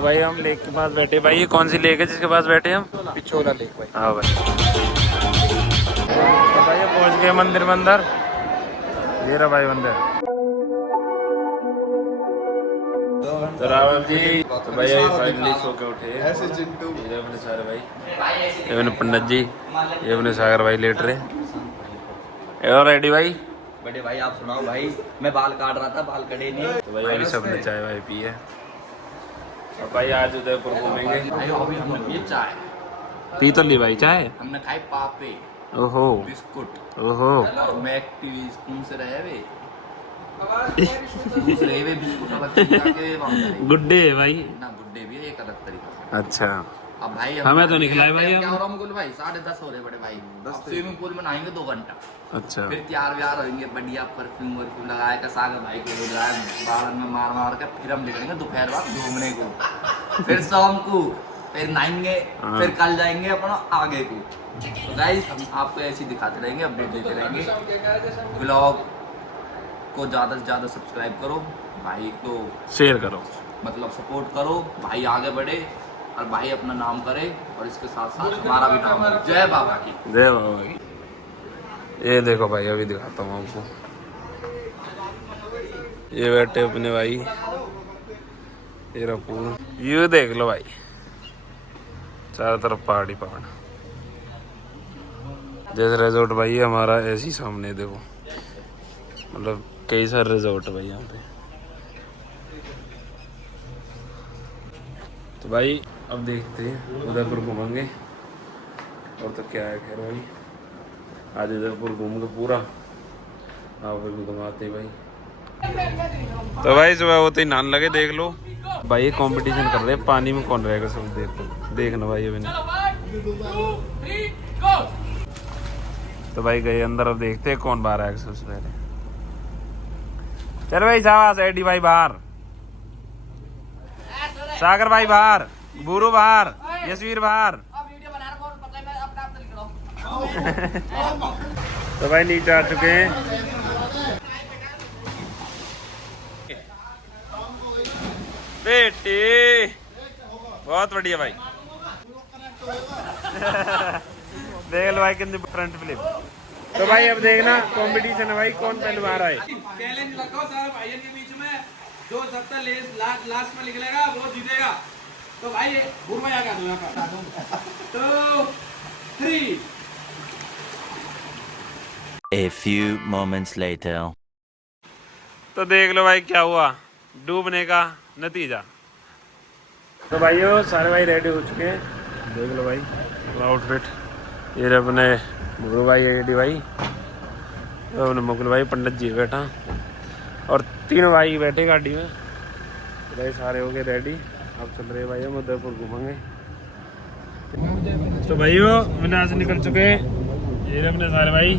भाई हम लेक के पास बैठे। भाई ये कौन सी लेक है जिसके पास बैठे हम? पिछोला लेक भाई। हाँ भाई। तो भाई पहुंच गए मंदिर में अंदर। ये रहा भाई मंदिर। तो रावल जी तो भाई अभी फाइनली सो के उठे ऐसे चिंटू। ये अपने सारे भाई, ये अपने पंडित जी, ये अपने सागर भाई लेट रहे। और रेडी भाई? बड़े भाई आप सुनाओ भाई। मैं बाल काट रहा था, बाल कटे नहीं। तो भाई अभी सबने चाय वाय पी है और भाई आज उदयपुर घूमेंगे। अभी हमने पी चाय। पी तो ली भाई चाय। हमने खाई पापे, ओहो बिस्कुट, ओहो। और मैं स्पून से रहे वे दूसरे वे बिस्कुट अलग तरीका के गुड्डे है भाई ना, गुड्डे भी है एक अलग तरीका। अच्छा। अब भाई हमें तो निकला भाई। क्या हो रहा मुकुल भाई? 10:30 हो रहे बड़े भाई। स्विमिंग पूल में नहाएंगे 2 घंटा। अच्छा। फिर तैयार व्यार होंगे बढ़िया, परफ्यूम वर्फ्यूम लगाया का सागर भाई को बुलाया, बालन में मार मार कर फिर हम निकलेंगे दोपहर बाद घूमने को। फिर शाम को फिर नहाएंगे, फिर कल जाएंगे अपना आगे को। तो गाइस हम आपको ऐसे दिखाते रहेंगे, अपडेट देते रहेंगे। ब्लॉग को ज़्यादा से ज़्यादा सब्सक्राइब करो भाई को, शेयर करो, मतलब सपोर्ट करो भाई, आगे बढ़े और भाई अपना नाम करे और इसके साथ साथ हमारा भी नाम करे। जय बाबा की, जय बाबा की। ये देखो भाई अभी दिखाता हूँ आपको। ये बैठे अपने भाई, ये रपूर, ये देख लो भाई चारों तरफ पहाड़ी पहाड़। जैसे रिजोर्ट भाई हमारा ऐसे ही सामने देखो, मतलब कई सारे रिजोर्ट है भाई यहाँ पे। तो भाई अब देखते हैं उदयपुर घूमेंगे और तो क्या है। खैर भाई आज उदयपुर घूम के पूरा आप भी घुमाते भाई। तो भाई सुबह होते ही नहाने लगे, देख लो भाई ये कंपटीशन कर रहे हैं पानी में कौन रहेगा सब। देखो देखना भाई अभी। तो भाई गए अंदर, अब देखते हैं कौन बाहर आएगा सबसे पहले। चल भाई शाबाश, एडी भाई बाहर, सागर भाई बाहर, बुरू बाहर, यशवीर बाहर। तो भाई नीचे आ चुके हैं। बेटे बहुत बढ़िया भाई। देख लो भाई कितनी फ्रंट फ्लिप। तो भाई अब देखना कंपटीशन है भाई, कौन पहले बाहर आए। चैलेंज रखो सारे भाइयों के बीच में, जो सबसे लास्ट में निकलेगा वो जीतेगा। तो भाई बुर भाई आगे दो यहाँ पर। 2 3 A few moments later. तो देख लो भाई क्या हुआ डूबने का नतीजा। तो भाइयों सारे भाई रेडी हो चुके हैं, देख लो भाई आउटफिट। ये अपने गुरु भाई एडी भाई, अपने मुकुल भाई, पंडित जी बैठा और 3 भाई बैठे गाड़ी में। तो भाई सारे हो गए रेडी, अब चल रहे भाई हम उदयपुर घूमेंगे। तो भाइयों मैंने आज निकल चुके हैं, ये अपने सारे भाई।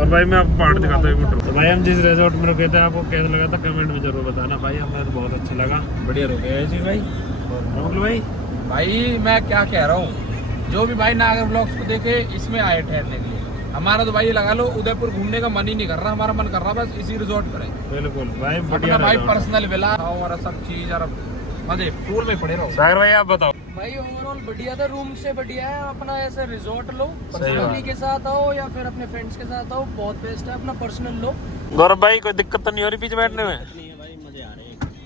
और भाई मैं आपको पहाड़ दिखाता हूँ। तो भाई हम जिस रिजॉर्ट में रुके थे आपको कैसा लगा था कमेंट में जरूर बताना भाई, हमें तो बहुत अच्छा लगा, बढ़िया रुके हैं जी भाई। भाई भाई मैं क्या कह रहा हूँ, जो भी भाई नागर ब्लॉग्स को देखे इसमें आए ठहरने के लिए। हमारा तो भाई ये लगा लो उदयपुर घूमने का मन ही नहीं कर रहा, हमारा मन कर रहा बस इसी रिजॉर्ट पर है। बिल्कुल भाई बढ़िया भाई, पर्सनल विला और सब चीज और मजे पूल में पड़े रहो। सागर भाई आप बताओ। भाई ओवरऑल बढ़िया था, रूम से बढ़िया है। अपना ऐसे रिजॉर्ट लो, फैमिली के साथ आओ या फिर अपने फ्रेंड्स के साथ आओ, बहुत बेस्ट है। अपना पर्सनल लो। गौरव भाई कोई दिक्कत तो नहीं हो रही पीछे बैठने में?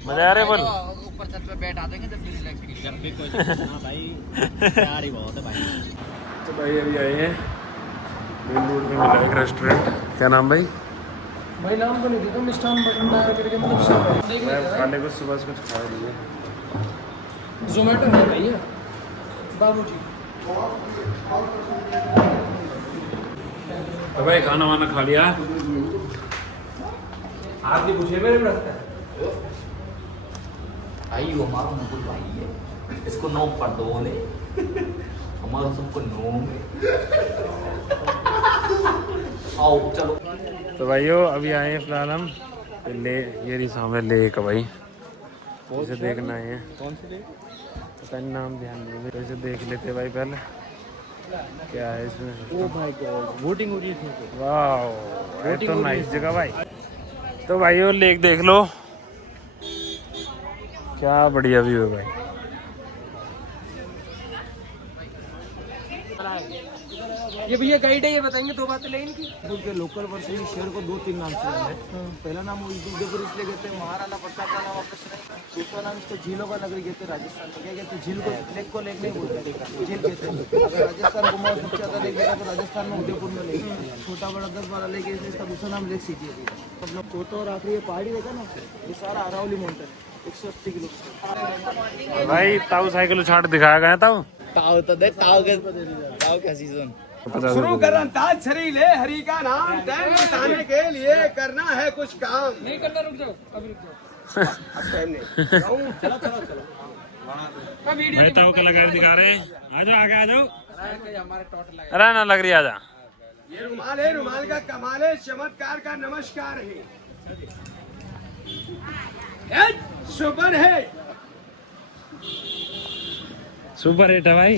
मजा आ रहे बोल। ऊपर छत पे बैठा देंगे जब भी रिलैक्स, जब भी कोई भाई प्यार ही बहुत है भाई। तो भाई अभी आए हैं मेन रोड पे, मिला एक रेस्टोरेंट, क्या नाम भाई? भाई नाम तो नहीं देता, मिष्ठान भंडार करके, मतलब मैं खाने को सुबह से कुछ खा लिए। जोमेटो है भैया बाबूजी। तो भाई खाना वाना खा लिया। आपकी पूछे मेरे रास्ते भाई वो हमारा मुकुल भाई है, इसको नो कर दो बोले, हमारा सबको नो में। आओ चलो। तो भाइयों अभी आए हैं फिलहाल हम ले, ये रही सामने लेक है भाई, इसे देखना है। कौन सी लेक? पता नहीं नाम ध्यान नहीं, तो इसे देख लेते भाई पहले क्या है इसमें। ओ भाई गॉड, वोटिंग हो रही है। वाह तो नाइस जगह भाई। तो भाइयों लेक देख लो, क्या बढ़िया व्यू है भाई। ये भैया गाइड है, ये बताएंगे दो बातें लें इनकी। के लोकल वर्षन शहर को 2-3 नाम से है। पहला नाम उदयपुर इसलिए कहते हैं, महाराणा प्रताप का नाम वापस नहीं। दूसरा नाम इसको झीलों का नगरी कहते हैं राजस्थान में। क्या कहते हैं, झील को लेक नहीं बोलते, झील कहते हैं। अगर राजस्थान घुमाओ सबसे ज्यादा लेक देखा तो राजस्थान में उदयपुर में लेक, छोटा बड़ा 10-12 लेक है, इसका दूसरा नाम लेक सिटी है। मतलब छोटा और आखिरी ये पहाड़ी देखा ना, ये सारा अरावली माउंटेन 180 किलोमीटर। भाई ताऊ साइकिल उछाट दिखाया गया ताऊ। ताऊ तो देख, ताऊ क्या सीजन। शुरू कर अंताक्षरी ले हरि का नाम, टाइम बिताने के लिए करना है कुछ काम। नहीं करना, रुक जाओ अभी, रुक जाओ। चलो चलो चलो, वीडियो भाई ताऊ कलाकारी दिखा रहे हैं। आ जाओ आगे आ जाओ। हमारे टोटल लगा। अरे ना लग रही, आ जा। ये रुमाल है, रुमाल का कमाल है, चमत्कार का नमस्कार है, सुपर है। सुपर हिट है भाई।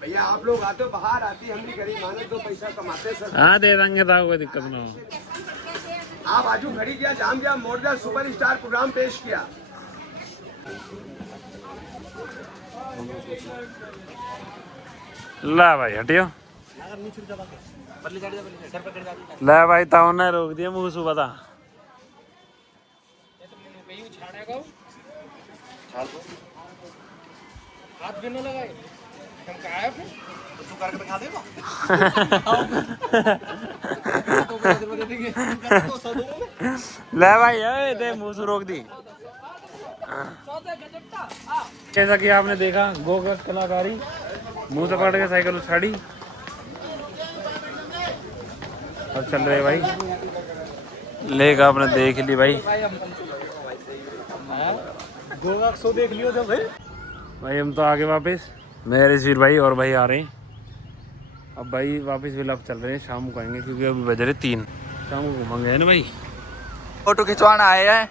भैया आप लोग आते हो, बाहर आती, हम भी गरीब माने 2 पैसा कमाते सर। हाँ दे देंगे ताऊ, कोई दिक्कत ना हो। आप आजू घड़ी गया, जाम गया, मोड़ गया, सुपर स्टार प्रोग्राम पेश किया। ला भाई हटियो। ला भाई ताऊ ने रोक दिया मुँह से, बता। हाथ भी न लगाए, हम कहा है फिर तू करके दिखा देगा। ले भाई ए दे मुँह से रोक दी। जैसा कि आपने देखा गोगत कलाकारी, मुंह से पकड़ के साइकिल उछाड़ी। अब चल रहे भाई, लेक आपने देख ली भाई। गोगा शो देख लियो जब भाई हम तो आगे वापस, मेरे वीर भाई और भाई आ रहे हैं। अब भाई वापस विलाप चल रहे हैं, शाम को आएंगे क्योंकि अभी बज रहे 3। शाम को घूमेंगे है ना भाई। फोटो खिंचवाना आए हैं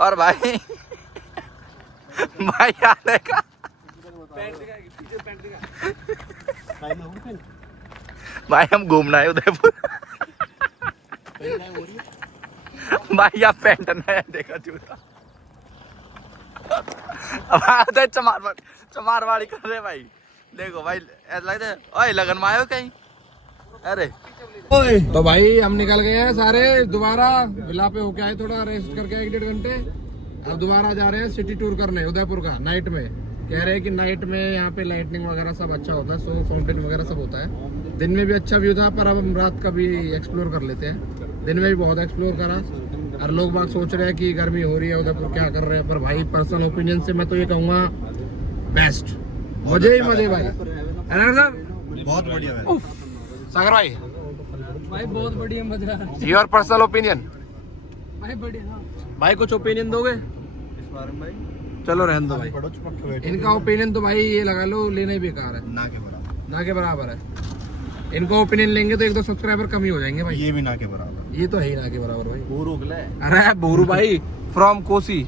और भाई भाई आ देखा, भाई हम घूमना है उदयपुर। भाई आप पैंट नया देखा जूता। अब चमारवाड़ी कर रहे भाई, देखो भाई ऐसा लगता है ओए लगन में आयो कहीं। अरे तो भाई हम निकल गए हैं सारे, दोबारा विला पे होके आए, थोड़ा रेस्ट करके 1-1.5 घंटे। अब दोबारा जा रहे हैं सिटी टूर करने उदयपुर का, नाइट में। कह रहे हैं कि नाइट में यहाँ पे लाइटनिंग वगैरह सब अच्छा होता है, सो फाउंटेन वगैरह सब होता है। दिन में भी अच्छा व्यू था, पर अब हम रात का भी एक्सप्लोर कर लेते हैं। दिन में भी बहुत एक्सप्लोर करा, और लोग बात सोच रहे हैं कि गर्मी हो रही है उदयपुर, क्या कर रहे हैं। पर भाई पर्सनल ओपिनियन से मैं तो ये कहूँगा बेस्ट, मजे ही मजे भाई। बहुत बढ़िया है। सागर भाई, भाई बहुत बढ़िया मजा। Your personal opinion. भाई बढ़िया। हाँ। भाई कुछ ओपिनियन दोगे? इस बारे में भाई चलो रहने दो भाई, इनका ओपिनियन तो भाई ये लगा लो लेना ही बेकार है, ना के बराबर है। इनको ओपिनियन लेंगे तो 1-2 सब्सक्राइबर कम ही हो जाएंगे भाई। ये भी ना के बराबर, ये तो है ही ना के बराबर भाई। बोरू अरे बोरू भाई फ्रॉम कोसी,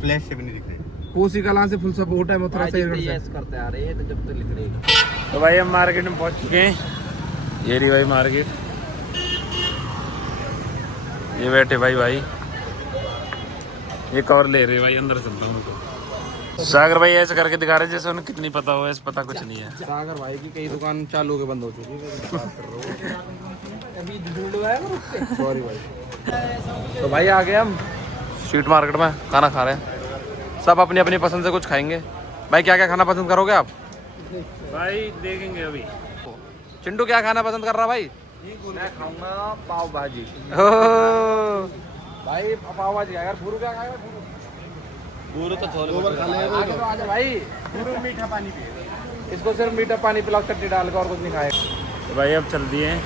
फ्लैश से भी नहीं दिख रही। कोसी कला से फुल सपोर्ट है, मथुरा से करते आ रहे हैं तो जब तक लिख रहे। तो भाई हम मार्केट में पहुंच चुके हैं। ये रही भाई मार्केट, ये बैठे भाई ये कवर ले रहे भाई, अंदर चलता हूँ उनको। सागर भाई ऐसे करके दिखा रहे जैसे उन्हें कितनी पता हो, ऐसे पता कुछ नहीं है। सागर भाई की कई दुकान चालू के बंद हो चुकी है, अभी ढूंढ है। सॉरी भाई। तो भाई आ गए हम स्ट्रीट मार्केट में खाना खा रहे हैं, सब अपनी अपनी पसंद से कुछ खाएंगे। भाई क्या क्या खाना पसंद करोगे आप? भाई देखेंगे अभी। चिंटू क्या खाना पसंद कर रहा भाई? मैं खाऊंगा पाव भाजी। भाई पाव भाजी यार, गुरु क्या खाएगा? बोरू तो छोले आगे तो आजा भाई, मीठा पानी पिए। इसको सिर्फ मीठा पानी पिलाओ चटनी डाल के, और कुछ नहीं खाएगा। तो भाई अब चल दिए हैं,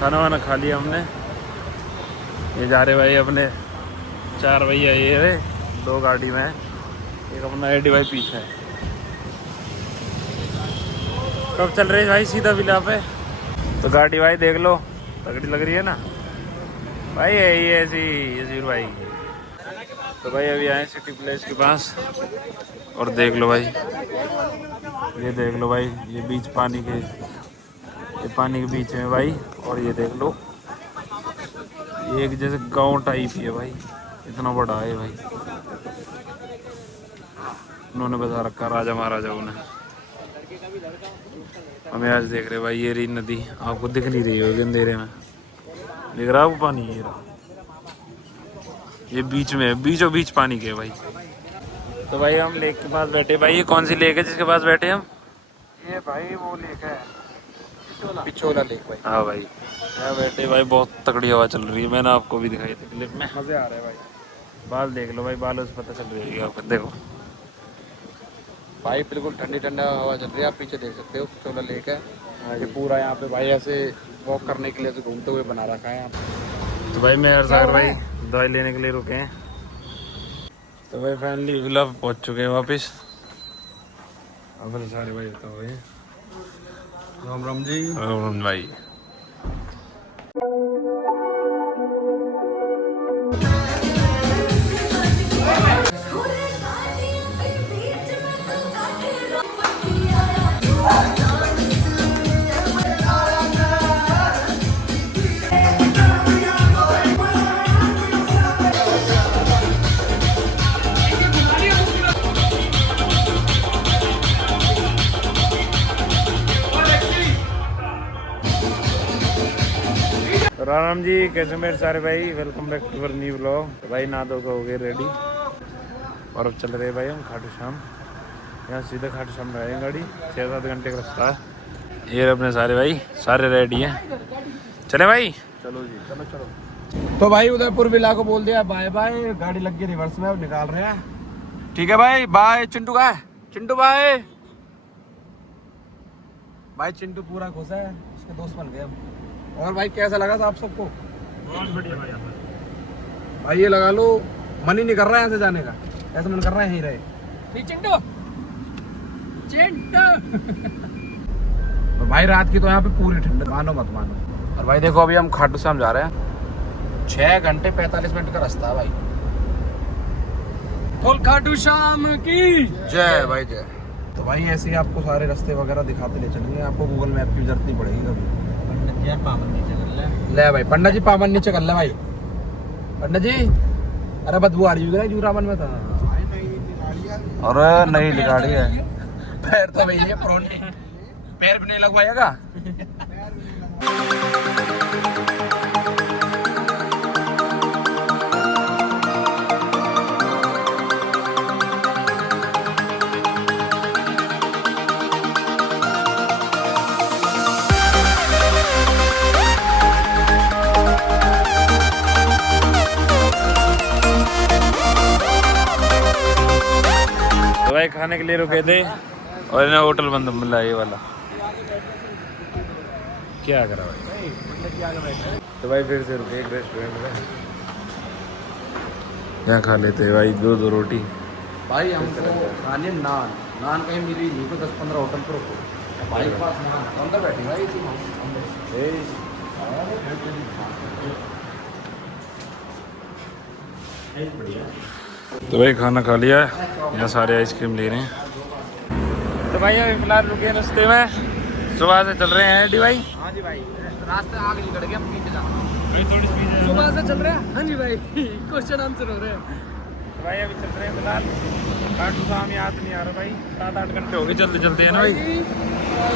खाना वाना खा लिया हमने। ये जा रहे भाई अपने 4 भैया, ये रहे 2 गाड़ी में, एक अपना एडी भाई पीछे है। कब चल रहे भाई सीधा विला पे। तो गाड़ी भाई देख लो तगड़ी लग रही है ना भाई, यही ऐसी ये भाई। तो भाई अभी आए सिटी प्लेस के पास, और देख लो भाई, ये देख लो भाई, ये बीच पानी के, ये पानी के बीच में भाई। और ये देख लो, ये एक जैसे गांव टाइप ही है भाई, इतना बड़ा है भाई। उन्होंने बता रखा राजा महाराजाओं ने। हमें आज देख रहे भाई, ये रही नदी, आपको दिख नहीं रही होगी अंधेरे में, दिख रहा है वो पानी, ये रहा, ये बीच में, बीचों बीच पानी के भाई। तो भाई हम लेक के पास बैठे। भाई ये कौन सी लेक है जिसके पास बैठे हम? ये भाई वो लेक है पिछोला लेक भाई। हाँ भाई यहाँ बैठे भाई, बहुत तगड़ी हवा चल रही है, मैंने आपको भी दिखाई थी क्लिप में। मजे आ रहे हैं भाई। बाल देख लो भाई, बालों से पता चल रही है आपको, देखो भाई बिल्कुल ठंडी ठंडा हवा चल रही है। आप पीछे देख सकते हो पिछोला लेक है। ये पूरा यहाँ पे भाई ऐसे वॉक करने के लिए घूमते हुए बना रखा है यहाँ पे। तो भाई मैं और सागर भाई दवाई लेने के लिए रुके हैं। तो भाई फाइनली विला पहुँच चुके हैं वापस। अब सारे भाई बताओ भाई। राम राम जी। राम भाई। राम जी, कैसे मेरे सारे भाई, welcome back to our new vlog. तो भाई ना दो हो गए रेडी और अब चल रहे हैं भाई हम खाटू श्याम। यहाँ सीधे खाटू श्याम में आए गाड़ी, 6-7 घंटे का रास्ता है। ये अपने सारे भाई सारे रेडी हैं, चले भाई। चलो जी, चलो चलो। तो भाई उदयपुर विला को बोल दिया बाय बाय, गाड़ी लग गई रिवर्स में, अब निकाल रहे हैं। ठीक है भाई, बाय। चिंटू का है, चिंटू भाई। भाई चिंटू पूरा खुश है, उसके दोस्त बन गए हम। और भाई कैसा लगा था आप सबको? बहुत बढ़िया भाई। भाई ये लगा लो, मन ही नहीं कर रहा है यहाँ से जाने का, ऐसा मन कर रहा है यहीं रहे। चिंटू चिंटू। और भाई रात की तो यहाँ पे पूरी ठंड, मानो मत मानो। और भाई देखो अभी हम खाटू श्याम जा रहे हैं, 6 घंटे 45 मिनट का रास्ता है भाई। बोल खाटू श्याम की जय भाई जय। तो भाई ऐसे ही आपको सारे रास्ते वगैरह दिखाते ले चलेंगे, आपको गूगल मैप की जरूरत नहीं पड़ेगी कभी। ले भाई पंडित जी पावन नीचे कर ले भाई। पंडित जी, अरे बदबू आ रही है जूरावन में था। अरे नहीं लिगाड़ी है, पैर तो भाई ये प्रोनी, पैर भी नहीं लगवाएगा। भाई खाने के लिए रुके थे और इन्हें होटल बंद मिला ये वाला, क्या करा भाई। तो भाई फिर से रुके एक रेस्टोरेंट में, यहाँ खा लेते हैं भाई 2 रोटी। भाई हमको खाने नान, नान कहीं मिली नहीं तो 10-15 होटल पर रुको भाई के पास नान अंदर बैठी भाई थी। तो भाई खाना खा लिया है, यहाँ सारे आइसक्रीम ले रहे हैं। तो भाई अभी फिलहाल रुके हैं रास्ते में, सुबह से चल रहे हैं डी भाई। हाँ जी भाई, रास्ते आगे निकल गए, हम पीछे जा रहे हैं। सुबह से चल रहे हैं। हाँ जी भाई, क्वेश्चन आंसर हो रहे हैं। तो भाई अभी चल रहे हैं फिलहाल खाटू श्याम, याद नहीं आ रहा भाई, 7-8 घंटे हो गए चलते चलते है ना भाई।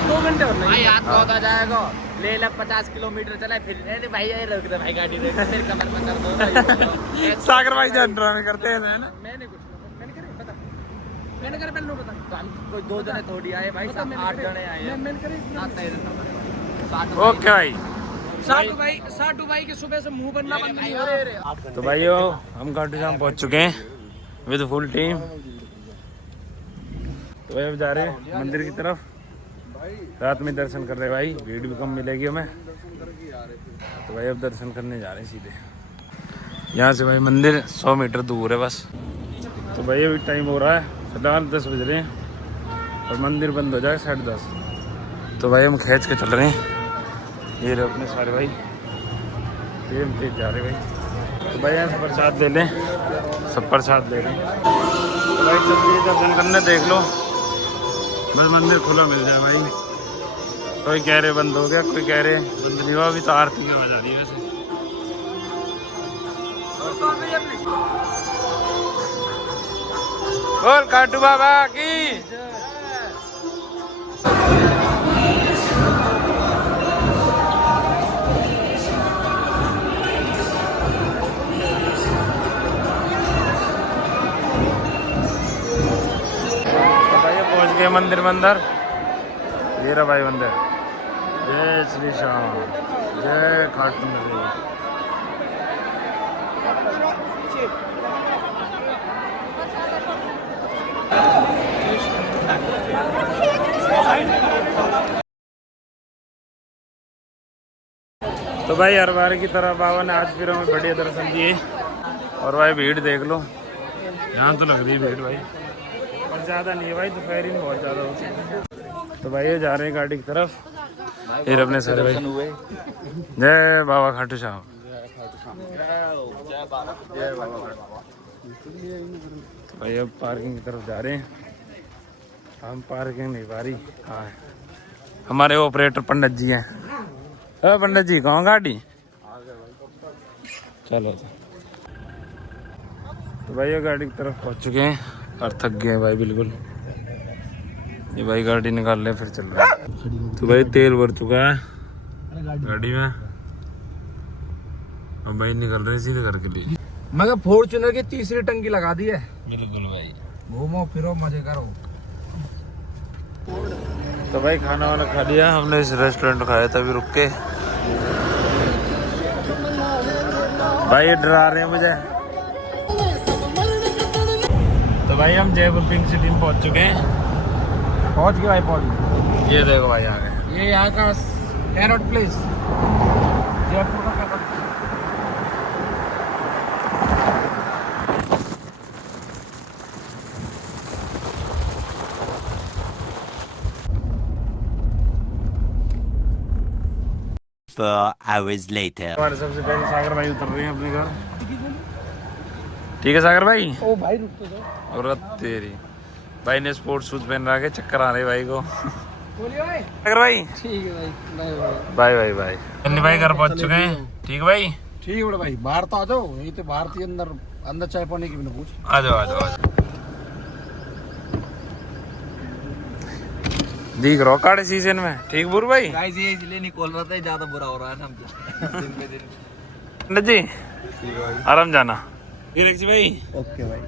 2 घंटे और भाई याद तो होता जाएगा, ले 50 किलोमीटर चला, फिर अरे भाई ये रोक दे भाई गाड़ी, देख फिर कमर में दर्द होता है। सागर भाई जान ड्रामे करते हैं ना। मैंने कुछ मैंने करे बता, मैंने करे पहले बता। तो हम कोई 2 जने थोड़ी आए भाई, 8 जने आए हैं। मैंने करे ओके भाई। साटू भाई के सुबह से मुंह बनना बंद नहीं हो रहा। तो भाइयों हम खाटू श्याम पहुँच चुके हैं विद फुल टीम। तो भाई अब जा रहे हैं मंदिर की तरफ, रात में दर्शन कर रहे भाई, भीड़ भी कम मिलेगी हमें। तो भाई अब दर्शन करने जा रहे हैं सीधे, यहाँ से भाई मंदिर 100 मीटर दूर है बस। तो भाई अभी टाइम हो रहा है फिलहाल 10 बज रहे हैं और मंदिर बंद हो जाए 10:30। तो भाई हम खींच के चल रहे हैं, ये रहे अपने सारे भाई, तेज तेज जा रहे भाई। तो भाई यहाँ से प्रसाद ले लें, सब प्रसाद ले रहे हैं। तो भाई चलिए दर्शन करने, देख लो बस मंदिर खुला मिल जाए भाई। कोई कह रहे बंद हो गया, कोई कह रहे बंद नहीं हुआ, अभी तो आरती की आवाज आ रही है वैसे। बोल खाटू बाबा की। तो भाई पहुंच गए मंदिर मंदिर। ये रहा भाई मंदिर। जय श्री श्याम, जय खाटू नगरी। तो भाई हर बार की तरह बाबा ने आज फिर हमें बढ़िया दर्शन दिए। और भाई भीड़ देख लो, यहाँ तो लग रही है भीड़ भाई, और ज़्यादा नहीं है भाई, दोपहर में बहुत ज़्यादा होती है। तो भाई ये जा रहे हैं गाड़ी की तरफ, फिर अपने सारे भाई। जय बाबा खाटू श्याम। तो भाई अब पार्किंग की तरफ जा रहे हैं। हम पार्किंग नहीं पा रही, हाँ है हमारे ऑपरेटर पंडित जी हैं। पंडित जी कहाँ गाड़ी, चलो। तो भाई ये गाड़ी की तरफ पहुंच चुके हैं और थक गए हैं भाई बिल्कुल। ये भाई गाड़ी निकाल ले फिर चल रहा है। तो भाई तेल भर चुका है गाड़ी में, अब भाई निकल रहे सीधे घर के लिए। मगर फॉर्च्यूनर की तीसरी टंकी लगा दी है। बिल्कुल भाई, घूमो फिरो मजे करो। तो भाई खाना वाना खा लिया हमने, इस रेस्टोरेंट खाया था अभी रुक के। भाई ये डरा रहे हैं मुझे। तो भाई हम जयपुर पिंक सिटी में पहुंच चुके हैं। पहुंच गए भाई, पहुंच गए। ये देखो भाई आ गए। ये यहाँ का कैरोट प्लेस, जयपुर का कैरोट। hours later. हमारे सबसे पहले सागर भाई उतर रहे हैं अपने घर। ठीक है सागर भाई। ओ भाई रुक तो जाओ। और तेरी भाई ने स्पोर्ट्स शूज पहन रखे, चक्कर आ रहे भाई को। बोलिए भाई। सागर भाई ठीक है भाई, बाय बाय बाय। अन्नी भाई घर पहुंच चुके हैं। ठीक है भाई, ठीक है बड़े भाई, बाहर तो आ जाओ। यही तो भारतीय अंदर अंदर चाय पानी की भी ना पूछ। आ जाओ आ जाओ आ जाओ। दिख रहा काड़े सीजन में। ठीक बुर भाई। गाइस ये इसलिए नहीं खोल रहा था, ज्यादा बुरा हो रहा है ना दिन पे दिन। पंडित जी आराम जाना। भाई ओके भाई।